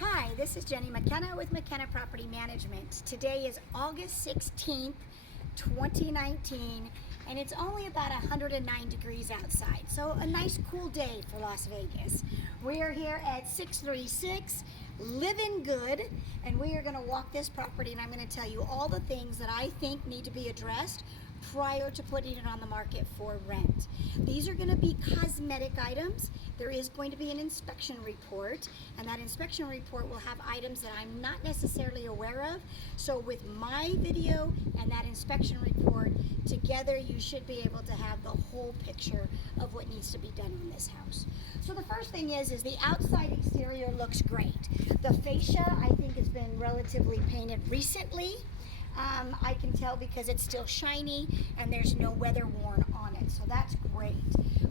Hi, this is Jenny McKenna with McKenna Property Management. Today is August 16th, 2019, and it's only about 109 degrees outside, so a nice cool day for Las Vegas. We are here at 636 Livengood, and we are going to walk this property, and I'm going to tell you all the things that I think need to be addressed prior to putting it on the market for rent. These are going to be cosmetic items. There is going to be an inspection report, and that inspection report will have items that I'm not necessarily aware of. So with my video and that inspection report together, you should be able to have the whole picture of what needs to be done on this house. So the first thing is the outside exterior looks great. The fascia, I think, has been relatively painted recently. I can tell because it's still shiny and there's no weather worn on it, so that's great.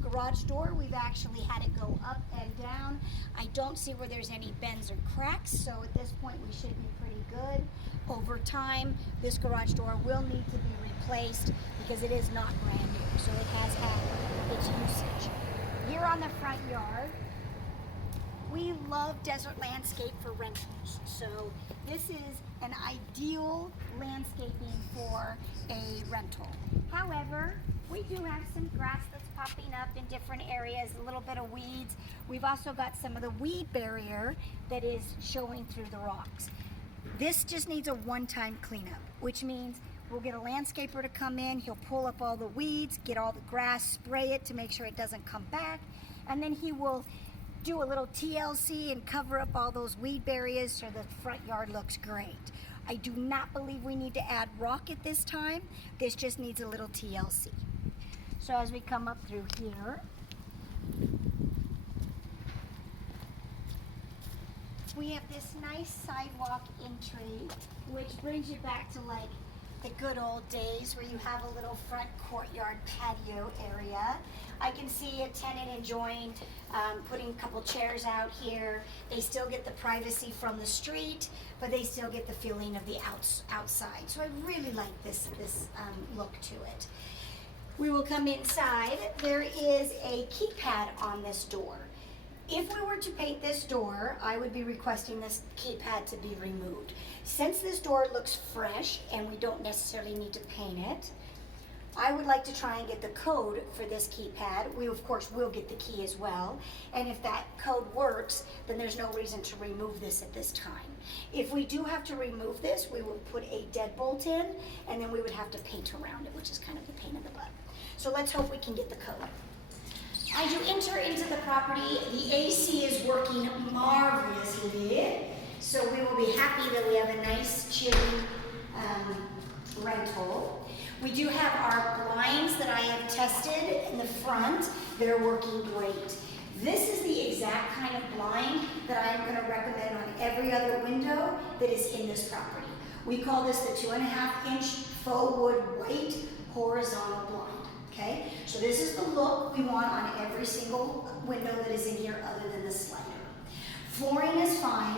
Garage door, we've actually had it go up and down. I don't see where there's any bends or cracks, so at this point we should be pretty good. Over time, this garage door will need to be replaced because it is not brand new, so it has had its usage. Here on the front yard, we love desert landscape for rentals, so this is an ideal landscaping for a rental. However, we do have some grass that's popping up in different areas, a little bit of weeds. We've also got some of the weed barrier that is showing through the rocks. This just needs a one-time cleanup, which means we'll get a landscaper to come in, he'll pull up all the weeds, get all the grass, spray it to make sure it doesn't come back, and then he will do a little TLC and cover up all those weed barriers so the front yard looks great. I do not believe we need to add rock at this time. This just needs a little TLC. So as we come up through here, we have this nice sidewalk entry, which brings you back to like the good old days where you have a little front courtyard patio area. I can see a tenant enjoying putting a couple chairs out here. They still get the privacy from the street, but they still get the feeling of the outside. So I really like this look to it. We will come inside. There is a keypad on this door. If we were to paint this door, I would be requesting this keypad to be removed. Since this door looks fresh and we don't necessarily need to paint it, I would like to try and get the code for this keypad. We of course will get the key as well. And if that code works, then there's no reason to remove this at this time. If we do have to remove this, we will put a deadbolt in, and then we would have to paint around it, which is kind of the pain in the butt. So let's hope we can get the code. As you enter into the property, the AC is working marvelously, so we will be happy that we have a nice chilly rental. We do have our blinds that I have tested in the front that are working great. This is the exact kind of blind that I am going to recommend on every other window that is in this property. We call this the 2.5-inch faux wood white horizontal blind. Okay, so this is the look we want on every single window that is in here other than the slider. Flooring is fine,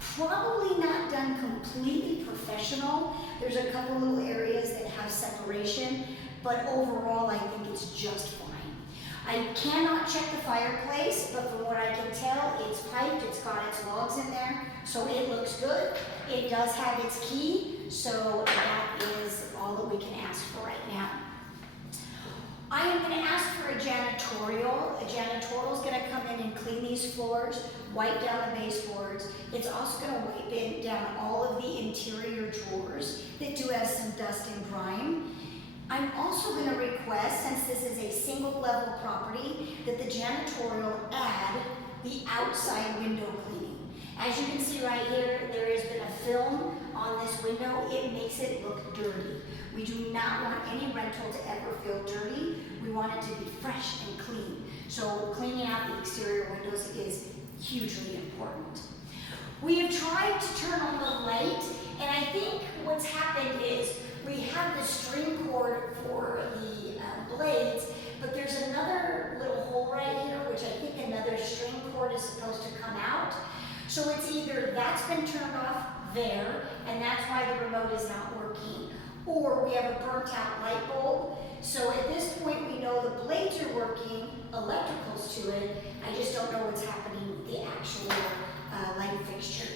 probably not done completely professional. There's a couple little areas that have separation, but overall I think it's just fine. I cannot check the fireplace, but from what I can tell, it's piped, it's got its logs in there, so it looks good. It does have its key, so that is all that we can ask for right now. I am going to ask for a janitorial. A janitorial is going to come in and clean these floors, wipe down the baseboards. It's also going to wipe down all of the interior drawers that do have some dust and grime. I'm also going to request, since this is a single level property, that the janitorial add the outside window cleaning. As you can see right here, there has been a film on this window. It makes it look dirty. We do not want any rental to ever feel dirty. We want it to be fresh and clean. So cleaning out the exterior windows is hugely important. We have tried to turn on the light, and I think what's happened is we have the string cord for the blades, but there's another little hole right here, which I think another string cord is supposed to come out. So it's either that's been turned off there, and that's why the remote is not working, or we have a burnt out light bulb. So at this point we know the blades are working, electricals to it. I just don't know what's happening with the actual light fixture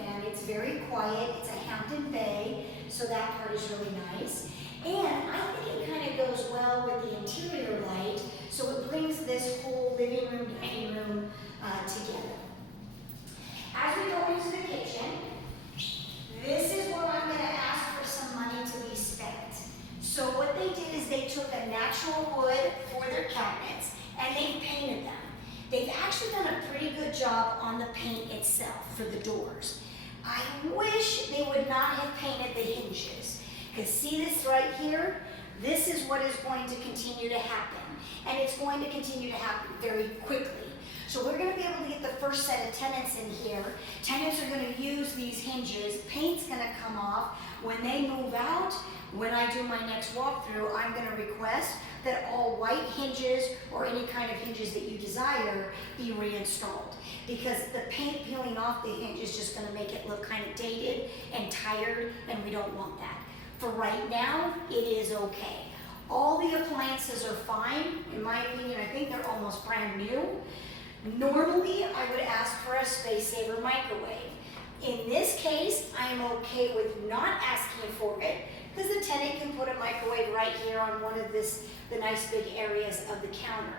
fan. It's very quiet. It's a Hampton Bay, so that part is really nice. And I think it kind of goes well with the interior light, so it brings this whole living room, dining room together. As we go into the kitchen, this is where I'm going to ask for some money to be spent. So what they did is they took a natural wood for their cabinets and they painted them. They've actually done a pretty good job on the paint itself for the doors. I wish they would not have painted the hinges. Because see this right here? This is what is going to continue to happen. And it's going to continue to happen very quickly. So we're going to be able to get the first set of tenants in here. Tenants are going to use these hinges. Paint's going to come off. When they move out, when I do my next walkthrough, I'm going to request that all white hinges or any kind of hinges that you desire be reinstalled. Because the paint peeling off the hinge is just going to make it look kind of dated and tired, and we don't want that. For right now, it is okay. All the appliances are fine. In my opinion, I think they're almost brand new. Normally, I would ask for a space saver microwave. In this case, I am okay with not asking for it because the tenant can put a microwave right here on one of the nice big areas of the counter.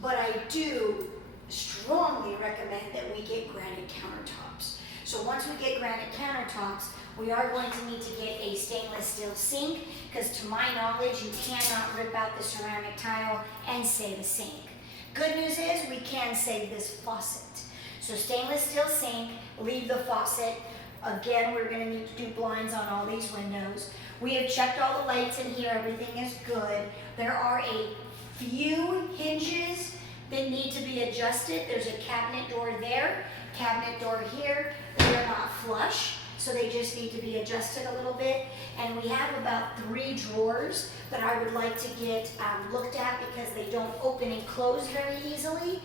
But I do strongly recommend that we get granite countertops. So once we get granite countertops, we are going to need to get a stainless steel sink because to my knowledge, you cannot rip out the ceramic tile and save a sink. Good news is we can save this faucet. So stainless steel sink, leave the faucet. Again, we're going to need to do blinds on all these windows. We have checked all the lights in here. Everything is good. There are a few hinges that need to be adjusted. There's a cabinet door there, cabinet door here. They're not flush, so they just need to be adjusted a little bit. And we have about 3 drawers that I would like to get looked at because they don't open and close very easily.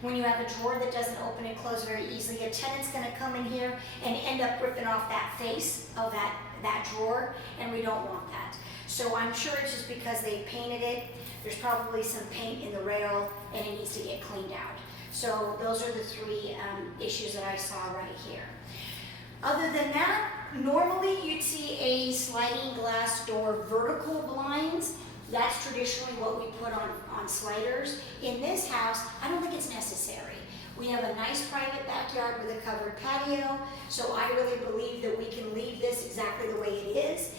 When you have a drawer that doesn't open and close very easily, a tenant's going to come in here and end up ripping off that face of that drawer, and we don't want that. So I'm sure it's just because they painted it. There's probably some paint in the rail, and it needs to get cleaned out. So those are the 3 issues that I saw right here. Other than that, normally you'd see a sliding glass door vertical blinds. That's traditionally what we put on sliders. In this house, I don't think it's necessary. We have a nice private backyard with a covered patio, so I really believe that we can leave this exactly the way it is.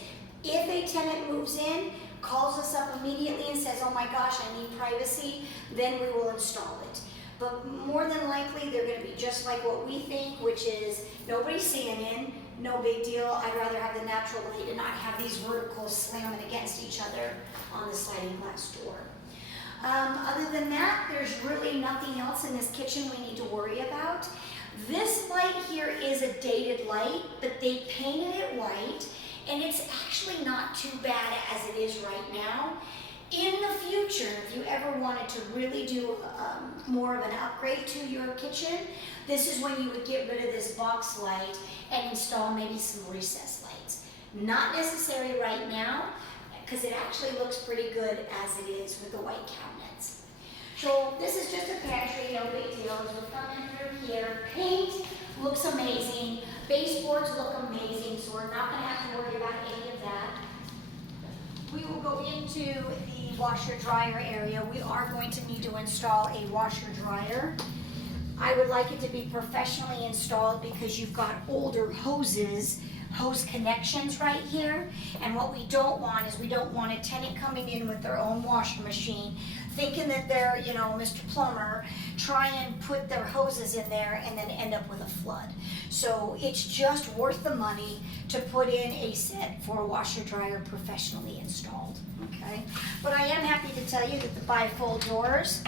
If a tenant moves in, calls us up immediately and says, oh my gosh, I need privacy, then we will install it. But more than likely, they're going to be just like what we think, which is nobody's seeing in, no big deal. I'd rather have the natural light and not have these verticals slamming against each other on the sliding glass door. Other than that, there's really nothing else in this kitchen we need to worry about. This light here is a dated light, but they painted it white, and it's actually not too bad as it is right now. In the future, if you ever wanted to really do more of an upgrade to your kitchen, this is when you would get rid of this box light and install maybe some recessed lights. Not necessary right now, because it actually looks pretty good as it is with the white cabinets. So this is just a pantry, no big deal. As we're coming through here, paint looks amazing. Baseboards look amazing, so we're not going to have to worry about any of that. We will go into the washer dryer area. We are going to need to install a washer dryer. I would like it to be professionally installed because you've got older hose connections right here. And what we don't want is we don't want a tenant coming in with their own washing machine thinking that they're, Mr. Plumber, try and put their hoses in there and then end up with a flood. So it's just worth the money to put in a set for a washer dryer professionally installed, okay? But I am happy to tell you that the bifold doors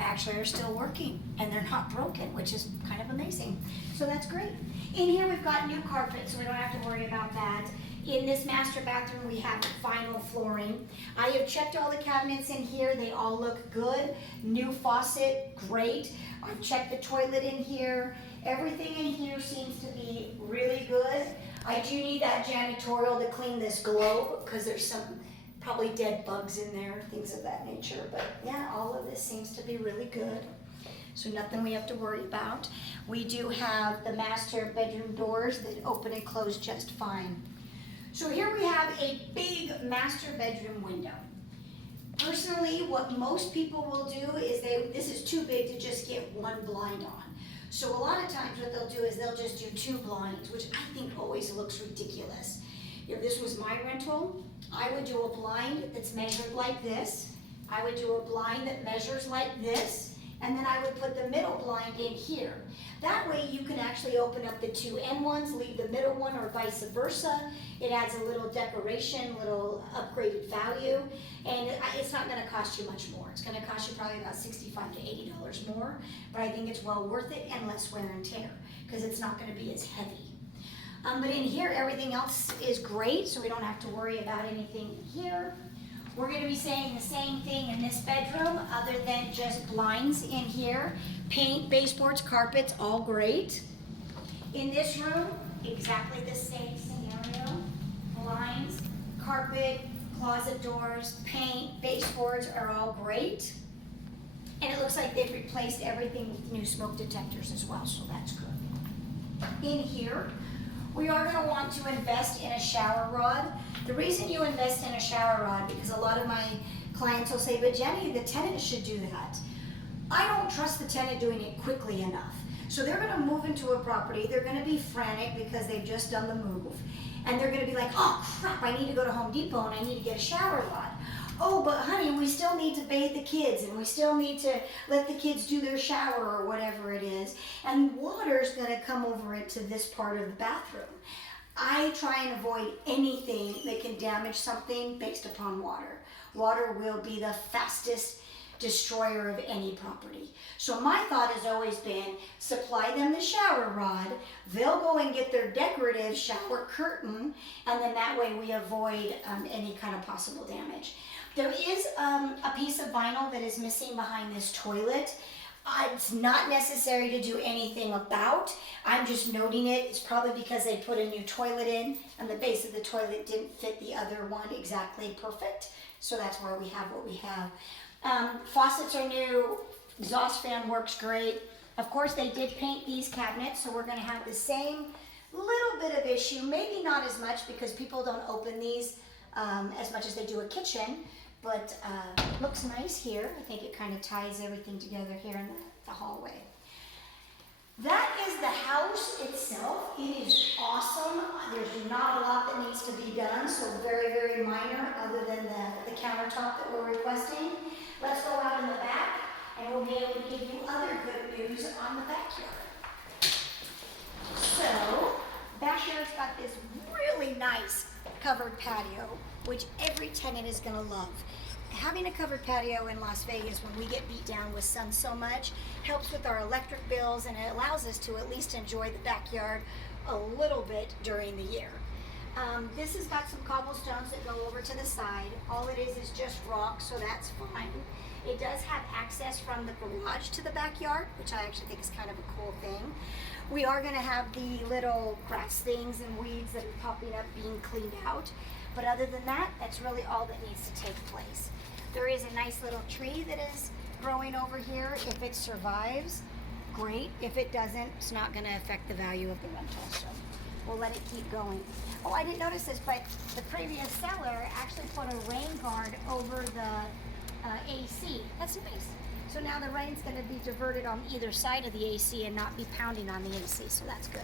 actually are still working and they're not broken, which is kind of amazing. So that's great. In here we've got new carpet, so we don't have to worry about that. In this master bathroom, we have vinyl flooring. I have checked all the cabinets in here. They all look good. New faucet, great. I've checked the toilet in here. Everything in here seems to be really good. I do need that janitorial to clean this globe because there's some probably dead bugs in there, things of that nature. But yeah, all of this seems to be really good. so nothing we have to worry about. We do have the master bedroom doors that open and close just fine. So here we have a big master bedroom window. Personally, what most people will do is this is too big to just get one blind on. So a lot of times what they'll do is they'll just do 2 blinds, which I think always looks ridiculous. If this was my rental, I would do a blind that's measured like this. I would do a blind that measures like this, and then I would put the middle blind in here. That way you can actually open up the 2 end ones, leave the middle one, or vice versa. It adds a little decoration, little upgraded value, and it's not going to cost you much more. It's going to cost you probably about $65 to $80 more, but I think it's well worth it and less wear and tear because it's not going to be as heavy. But in here, everything else is great, so we don't have to worry about anything here. We're going to be saying the same thing in this bedroom, other than just blinds in here. Paint, baseboards, carpets, all great. In this room, exactly the same scenario. Blinds, carpet, closet doors, paint, baseboards are all great. And it looks like they've replaced everything with new smoke detectors as well, so that's good. In here, we are going to want to invest in a shower rod. The reason you invest in a shower rod, because a lot of my clients will say, but Jenny, the tenant should do that. I don't trust the tenant doing it quickly enough. So they're going to move into a property, they're going to be frantic because they've just done the move, and they're going to be like, oh crap, I need to go to Home Depot and I need to get a shower rod. Oh, but honey, we still need to bathe the kids, and we still need to let the kids do their shower or whatever it is, and water's going to come over into this part of the bathroom. I try and avoid anything that can damage something based upon water. Water will be the fastest destroyer of any property. So my thought has always been, supply them the shower rod, they'll go and get their decorative shower curtain, and then that way we avoid any kind of possible damage. There is a piece of vinyl that is missing behind this toilet. It's not necessary to do anything about. I'm just noting it. It's probably because they put a new toilet in and the base of the toilet didn't fit the other one exactly perfect. So that's where we have what we have. Faucets are new. Exhaust fan works great. Of course, they did paint these cabinets, so we're going to have the same little bit of issue. Maybe not as much because people don't open these as much as they do a kitchen. But looks nice here. I think it kind of ties everything together here in the hallway. That is the house itself. It is awesome. There's not a lot that needs to be done, so very, very minor other than the countertop that we're requesting. Let's go out in the back and we'll be able to give you other good news on the backyard. So, backyard's got this really nice covered patio, which every tenant is going to love. Having a covered patio in Las Vegas when we get beat down with sun so much helps with our electric bills, and it allows us to at least enjoy the backyard a little bit during the year. This has got some cobblestones that go over to the side. All it is just rock, so that's fine. It does have access from the garage to the backyard, which I actually think is kind of a cool thing. We are going to have the little grass things and weeds that are popping up being cleaned out. But other than that, that's really all that needs to take place. There is a nice little tree that is growing over here. If it survives, great. If it doesn't, it's not going to affect the value of the rental. So we'll let it keep going. Oh, I didn't notice this, but the previous seller actually put a rain guard over the AC. That's nice. So now the rain's going to be diverted on either side of the AC and not be pounding on the AC, so that's good.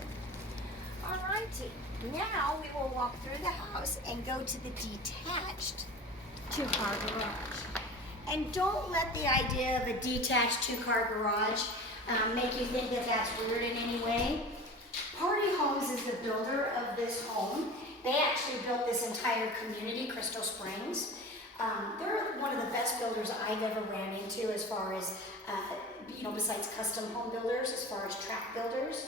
All righty. Now we will walk through the house and go to the detached 2-car garage. And don't let the idea of a detached 2-car garage make you think that that's weird in any way. Party Homes is the builder of this home. They actually built this entire community, Crystal Springs. They're one of the best builders I've ever ran into as far as, besides custom home builders, as far as tract builders.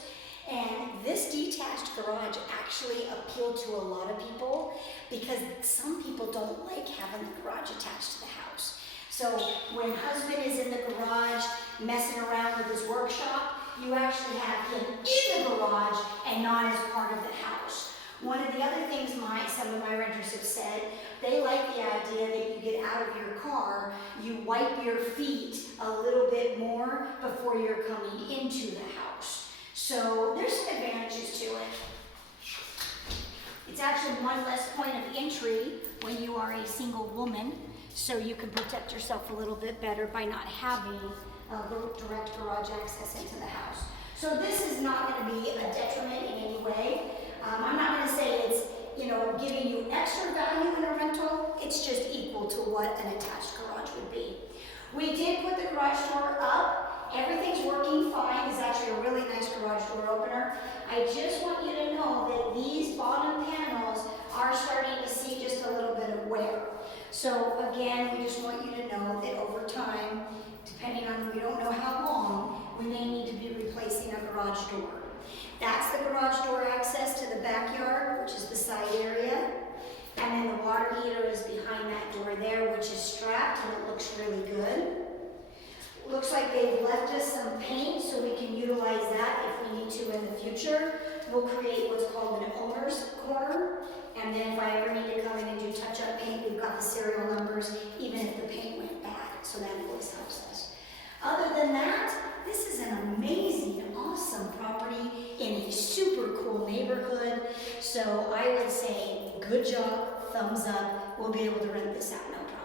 And this detached garage actually appealed to a lot of people because some people don't like having the garage attached to the house. So when husband is in the garage messing around with his workshop, you actually have him in the garage and not as part of the house. One of the other things some of my renters have said, they like the idea that you get out of your car, you wipe your feet a little bit more before you're coming into the house. So there's some advantages to it. It's actually one less point of entry when you are a single woman, so you can protect yourself a little bit better by not having direct garage access into the house. So this is not going to be a detriment in any way. I'm not going to say it's, giving you extra value in a rental. It's just equal to what an attached garage would be. We did put the garage door up. Everything's working fine. It's actually a really nice garage door opener. I just want you to know that these bottom panels are starting to see just a little bit of wear. So again, we just want you to know that over time, depending on, we don't know how long, we may need to be replacing a garage door. That's the garage door access to the backyard, which is the side area. And then the water heater is behind that door there, which is strapped, and it looks really good. Looks like they've left us some paint, so we can utilize that if we need to in the future. We'll create what's called an owner's corner. And then if I ever need to come in and do touch-up paint, we've got the serial numbers, even if the paint went bad. So that always helps us. Other than that, this is an amazing, awesome property in a super cool neighborhood. So I would say, good job, thumbs up. We'll be able to rent this out no problem.